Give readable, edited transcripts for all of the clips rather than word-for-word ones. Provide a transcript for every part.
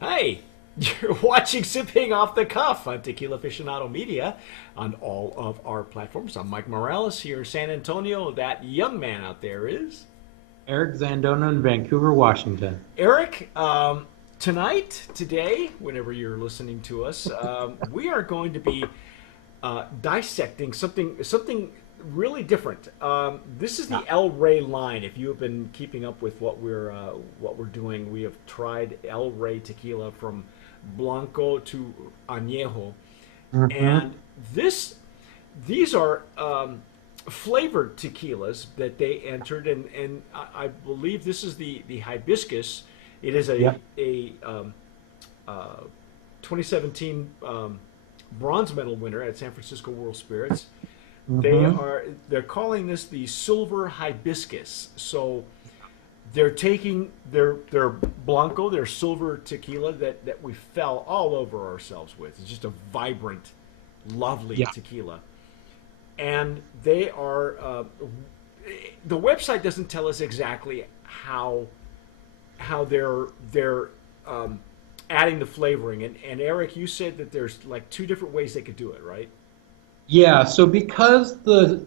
Hey, you're watching Sipping Off the Cuff on Tequila Aficionado Media on all of our platforms. I'm Mike Morales here in San Antonio. That young man out there is Eric Zandona in Vancouver, Washington. Eric. Today, whenever you're listening to us, we are going to be dissecting something really different. This is Yeah. the El Rey line. If you have been keeping up with what we're doing, we have tried El Rey tequila from Blanco to Añejo, hmm and this these are flavored tequilas that they entered, and I believe this is the hibiscus. It is Yep. a 2017 bronze medal winner at San Francisco World Spirits. hmm They're calling this the silver hibiscus. So they're taking their blanco, their silver tequila that we fell all over ourselves with. It's just a vibrant, lovely Yeah. tequila, and they are. The website doesn't tell us exactly how they're adding the flavoring. And Eric, you said that there's like two different ways they could do it, right? Yeah. So because the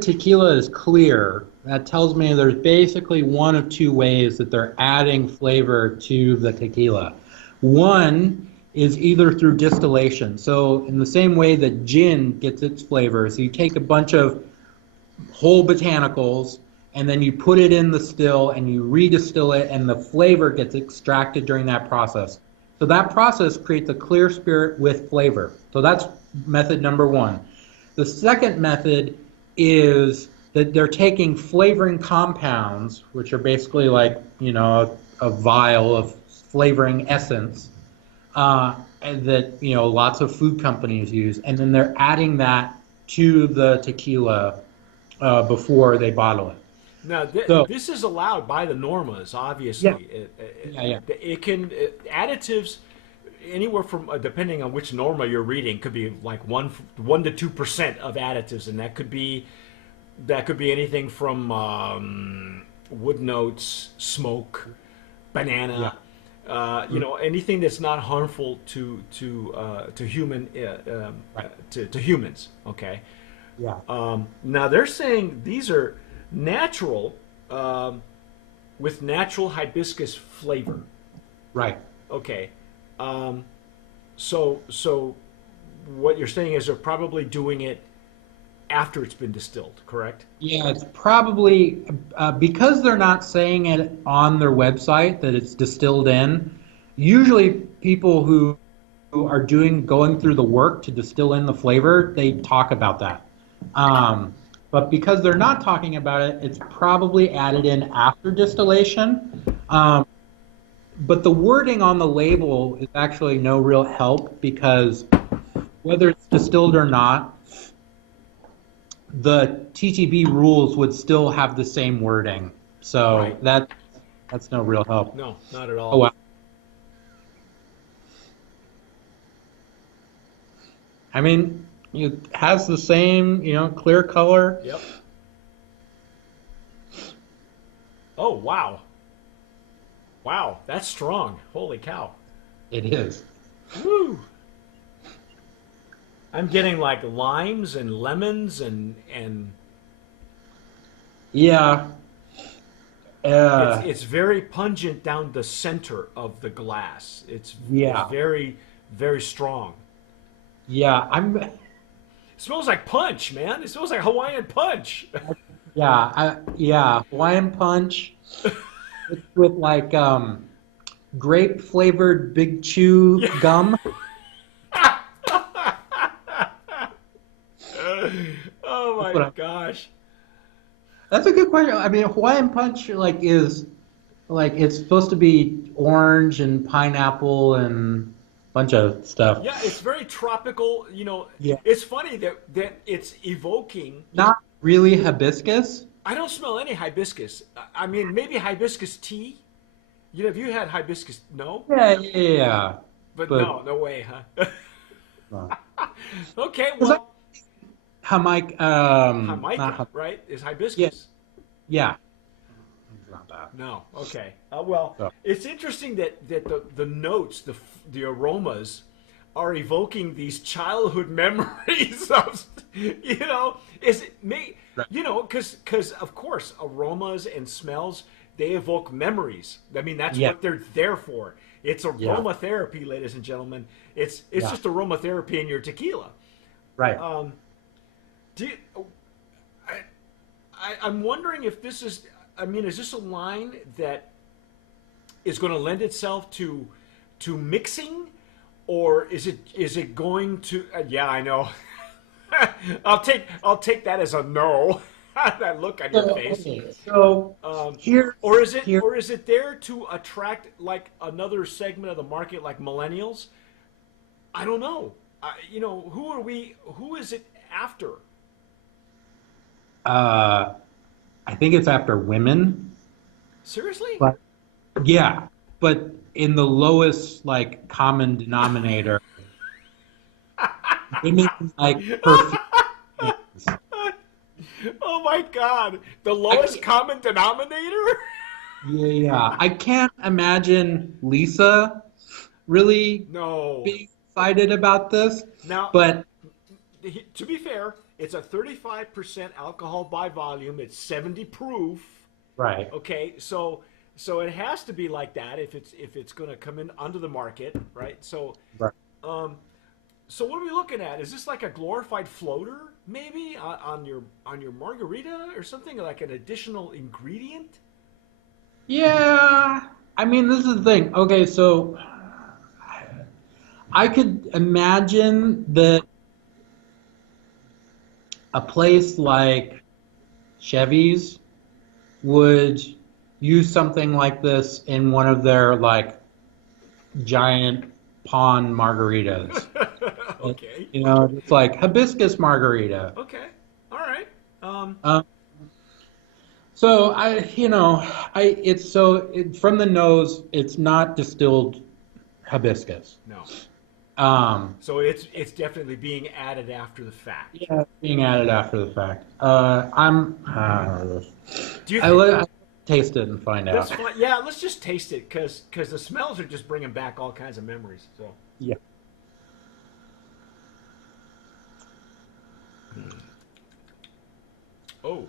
tequila is clear, that tells me there's basically one of two ways that they're adding flavor to the tequila. One is either through distillation. So in the same way that gin gets its flavor, so you take a bunch of whole botanicals and then you put it in the still and you redistill it and the flavor gets extracted during that process. So that process creates a clear spirit with flavor. So that's method number one. The second method is that they're taking flavoring compounds, which are basically like, a vial of flavoring essence, and that, lots of food companies use, and then they're adding that to the tequila before they bottle it. Now, So, this is allowed by the normas. yeah, Obviously, yeah, yeah, it can additives anywhere from depending on which norma you're reading could be like 1 to 2% of additives, and that could be anything from wood notes, smoke, yeah, banana. mm, Anything that's not harmful to human right, to humans. Okay. yeah, Now they're saying these are natural, with natural hibiscus flavor. right. Okay. Um, so what you're saying is they're probably doing it after it's been distilled, correct? Yeah, it's probably because they're not saying it on their website that it's distilled in. Usually, people who are going through the work to distill in the flavor, they talk about that. Um, but because they're not talking about it, it's probably added in after distillation. Um, but the wording on the label is actually no real help because whether it's distilled or not, the TTB rules would still have the same wording. So Right. that's no real help. No, not at Oh all. well. I mean, it has the same, clear color. Yep. Oh, wow. Wow, that's strong. Holy cow. It is. Woo. I'm getting like limes and lemons and Yeah. it's Uh, it's very pungent down the center of the glass. It's yeah. very very strong. Yeah. It smells like punch, man. It smells like Hawaiian punch. Yeah. Hawaiian punch with like grape flavored Big Chew Yeah. gum. Oh That's my what I, gosh. that's a good question. I mean, Hawaiian punch is like it's supposed to be orange and pineapple and a bunch of stuff. Yeah, it's very tropical. Yeah. It's funny that it's evoking. Not really hibiscus. I don't smell any hibiscus. I mean, maybe hibiscus tea. Have you had hibiscus? No, Yeah, yeah, yeah. but But no way, huh? uh, Okay, it's like well, Jamaica, not Jamaica, right? Is yeah, hibiscus. yeah. It's not that. No. Okay. Well, So, it's interesting that the notes, the aromas, are evoking these childhood memories of, is it me? right. Because of course aromas and smells, they evoke memories. I mean, that's Yeah, what they're there for. It's yeah, aromatherapy, ladies and gentlemen. It's yeah, just aromatherapy in your tequila. right. Um, do you, I'm wondering if this is. I mean, is this a line that is going to lend itself to mixing, or is it going to? Yeah, I know. I'll take that as a no. That look on your So, face. okay, so Um, or here's is it here. or is it there to attract like another segment of the market, like millennials? I don't know. Who are we? Who is it after? Uh, I think it's after women, Seriously? but yeah, but in the lowest like common denominator, women like perfume. Oh my God! The I lowest can't, common denominator? yeah, yeah. I can't imagine Lisa really No. being excited about this, Now, but to be fair, it's a 35% alcohol by volume. It's 70 proof. right. Okay, so it has to be like that if it's going to come in onto the market, right? So Right. um, so what are we looking at? Is this like a glorified floater, maybe on your margarita or something like an additional ingredient? Yeah, I mean, this is the thing. Okay, so I could imagine that a place like Chevy's would use something like this in one of their like giant pond margaritas. Okay, It's like hibiscus margarita. okay, all right. Um, Um, so from the nose, it's not distilled hibiscus. no. Um, So it's definitely being added after the fact. yeah, it's being added after the fact. Do you think I taste it and find that's out. fine? Yeah, let's just taste it because the smells are just bringing back all kinds of memories. So, Yeah. oh,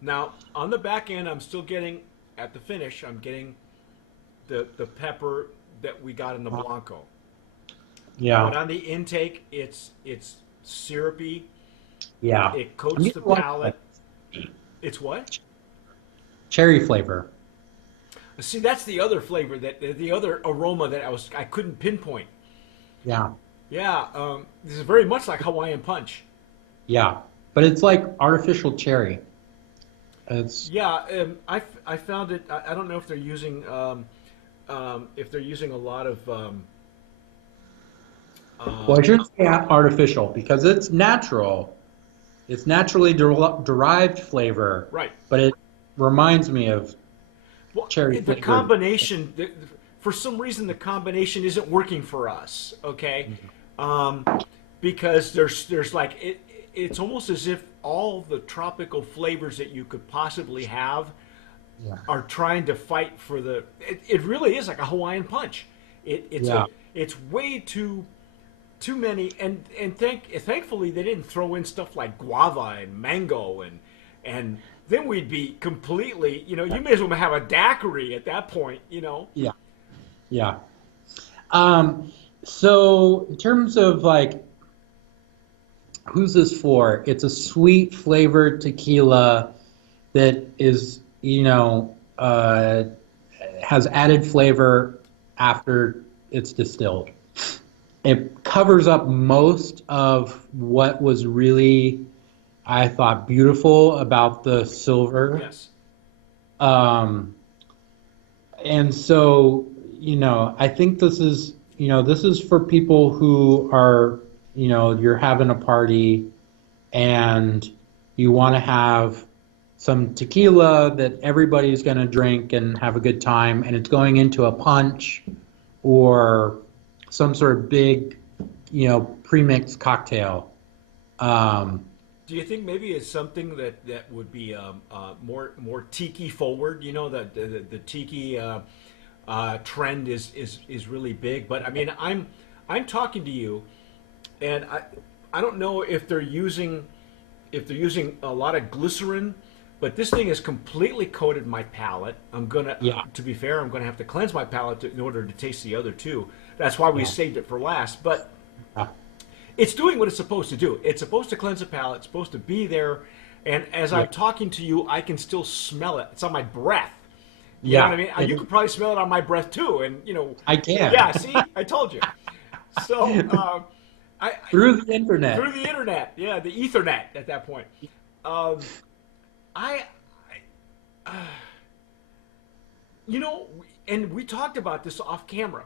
now on the back end, I'm still getting at the finish. I'm getting the pepper that we got in the blanco, but Yeah. on the intake, it's syrupy. Yeah. It I'm coats the getting a lot of palate. It's what? cherry flavor. See, that's the other flavor that the other aroma that I couldn't pinpoint. Yeah. Yeah, this is very much like Hawaiian Punch. Yeah. But it's like artificial cherry. It's Yeah, I found it. I don't know if they're using a lot of well, I um, shouldn't say artificial because it's natural. It's naturally derived flavor, right. but it reminds me of Well, cherry the flavored. combination, for some reason, the combination isn't working for us. Okay, um, because there's like it's almost as if all the tropical flavors that you could possibly have Yeah. are trying to fight for the. It really is like a Hawaiian Punch. Yeah. It's way too many, and thankfully they didn't throw in stuff like guava and mango and then we'd be completely, you may as well have a daiquiri at that point. Yeah. Yeah. Um, so in terms of like who's this for? It's a sweet flavored tequila that is, has added flavor after it's distilled. It covers up most of what was really, I thought, beautiful about the silver. Yes. Um, and so, I think this is for people who are, you're having a party and you want to have some tequila that everybody's going to drink and have a good time, and it's going into a punch or some sort of big, premixed cocktail. Um, Do you think maybe it's something that would be more tiki forward? You know, the tiki trend is really big. But I mean, I'm talking to you, and I don't know if they're using a lot of glycerin, but this thing has completely coated my palate. I'm gonna, Yeah. to be fair, I'm gonna have to cleanse my palate in order to taste the other two. That's why we Yeah. saved it for last. But Uh, it's doing what it's supposed to do. It's supposed to cleanse the palate. It's supposed to be there. And as yeah. I'm talking to you, I can still smell it. It's on my breath. You know what I Yeah. mean? You could probably smell it on my breath too. And I can. yeah. See, I told you. So I Through the internet. through the internet, yeah, the Ethernet at that point. Um, I, and we talked about this off camera.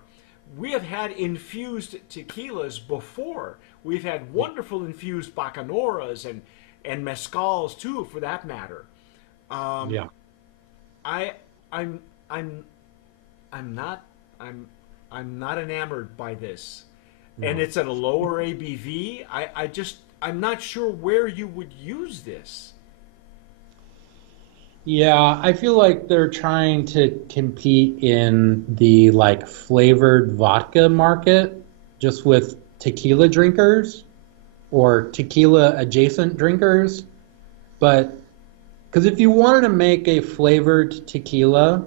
We have had infused tequilas before. We've had wonderful infused bacanoras and mezcals too, for that matter. Um, Yeah. I I'm I'm I'm not I'm not enamored by this, and No. it's at a lower ABV. I'm not sure where you would use this. Yeah, I feel like they're trying to compete in the like flavored vodka market just with tequila drinkers or tequila adjacent drinkers. But because if you wanted to make a flavored tequila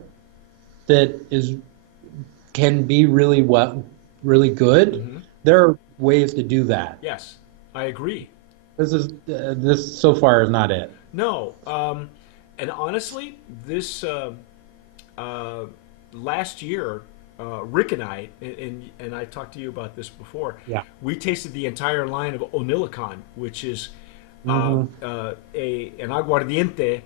that is can be really good, Hmm. there are ways to do that. Yes, I agree. This so far is not it. No, and honestly, this uh, last year, Rick and I, and I talked to you about this before. Yeah. We tasted the entire line of Onilacon, which is Hmm. an aguardiente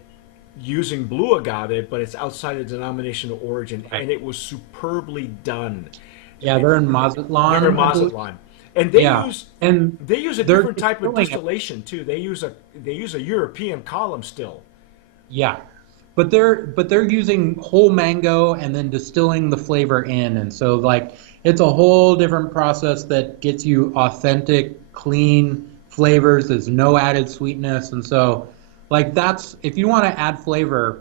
using blue agave, but it's outside the denomination of origin, Right. and it was superbly done. Yeah, they're in Mazatlan, They're in I believe. Mazatlan, and Yeah, and they use a they're different type of distilling it. distillation too. They use a European column still. Yeah, but they're using whole mango and then distilling the flavor in, and so like it's a whole different process that gets you authentic, clean flavors. There's no added sweetness, and so like that's if you want to add flavor,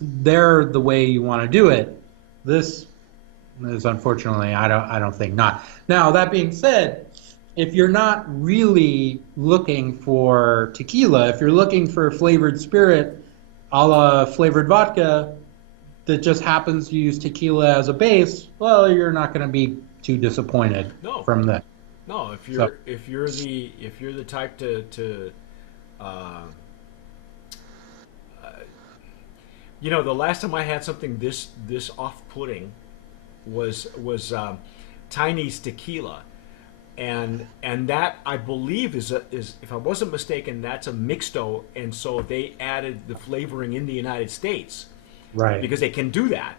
they're the way you want to do it. This is unfortunately I don't think not. Now that being said, if you're not really looking for tequila, if you're looking for flavored spirit a la flavored vodka that just happens to use tequila as a base, well, you're not going to be too disappointed No, from that. no. So, If you're the type to uh, the last time I had something this off-putting was Tiny's tequila, and that I believe is if I wasn't mistaken, that's a mixto, and so they added the flavoring in the United States right, because they can do that.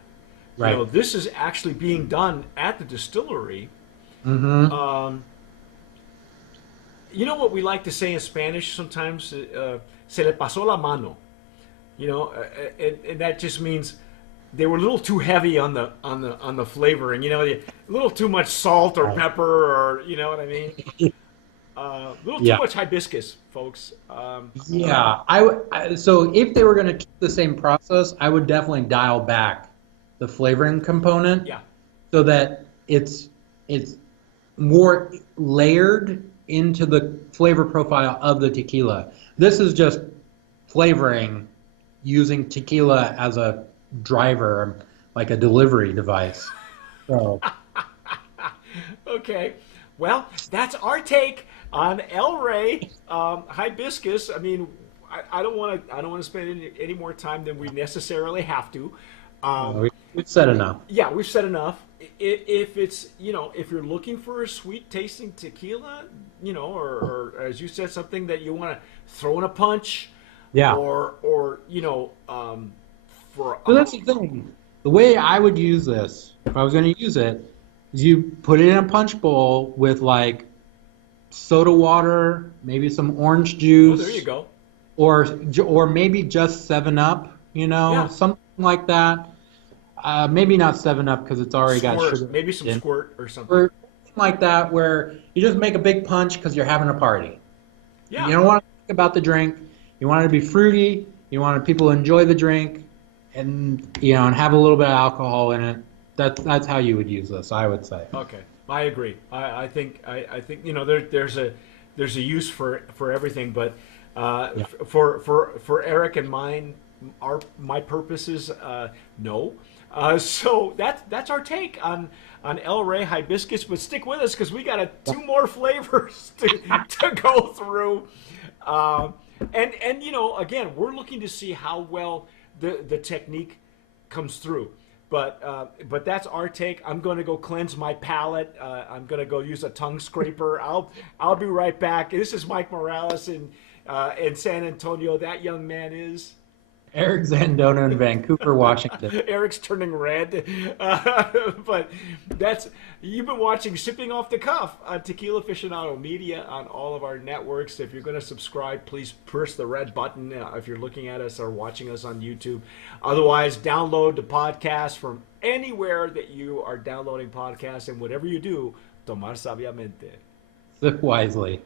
right. This is actually being done at the distillery. Mm-hmm. You know what we like to say in Spanish sometimes? Se le pasó la mano. And that just means they were a little too heavy on the flavoring. A little too much salt or Right. pepper, or you know what I mean. A little too Yeah. much hibiscus, folks. Yeah. So if they were going to keep the same process, I would definitely dial back the flavoring component Yeah, so that it's more layered into the flavor profile of the tequila. This is just flavoring using tequila as a driver, like a delivery device. So, okay. Well, that's our take on El Rey hibiscus. I mean, I don't want to spend any more time than we necessarily have to. Um, we've said enough. yeah, we've said enough. If it's if you're looking for a sweet tasting tequila, or as you said, something that you want to throw in a punch, Yeah. or for So that's the thing. The way I would use this, if I was going to use it, is you put it in a punch bowl with like soda water, maybe some orange oh, juice, there you go. or maybe just 7 Up, Yeah. something like that. Maybe not 7 Up because it's already got Squirt, sugar maybe some in. squirt or something. Or something like that where you just make a big punch because you're having a party. Yeah. You don't want to about the drink. You want it to be fruity. You want people to enjoy the drink, and and have a little bit of alcohol in it. That's how you would use this, I would say. Okay, I agree. I think there's a use for everything, but Yeah. for Eric and my purposes, no. So that's our take on El Rey Hibiscus. But stick with us because we got two more flavors to go through. Um, and again, we're looking to see how well the technique comes through. But that's our take. I'm going to go cleanse my palate. I'm going to go use a tongue scraper. I'll be right back. This is Mike Morales in San Antonio. That young man is. Eric Zandona in Vancouver, Washington. Eric's turning red. But you've been watching Sipping Off the Cuff on Tequila Aficionado Media on all of our networks. If you're going to subscribe, please press the red button if you're looking at us or watching us on YouTube. Otherwise, download the podcast from anywhere that you are downloading podcasts, and whatever you do, tomar sabiamente. Sip wisely.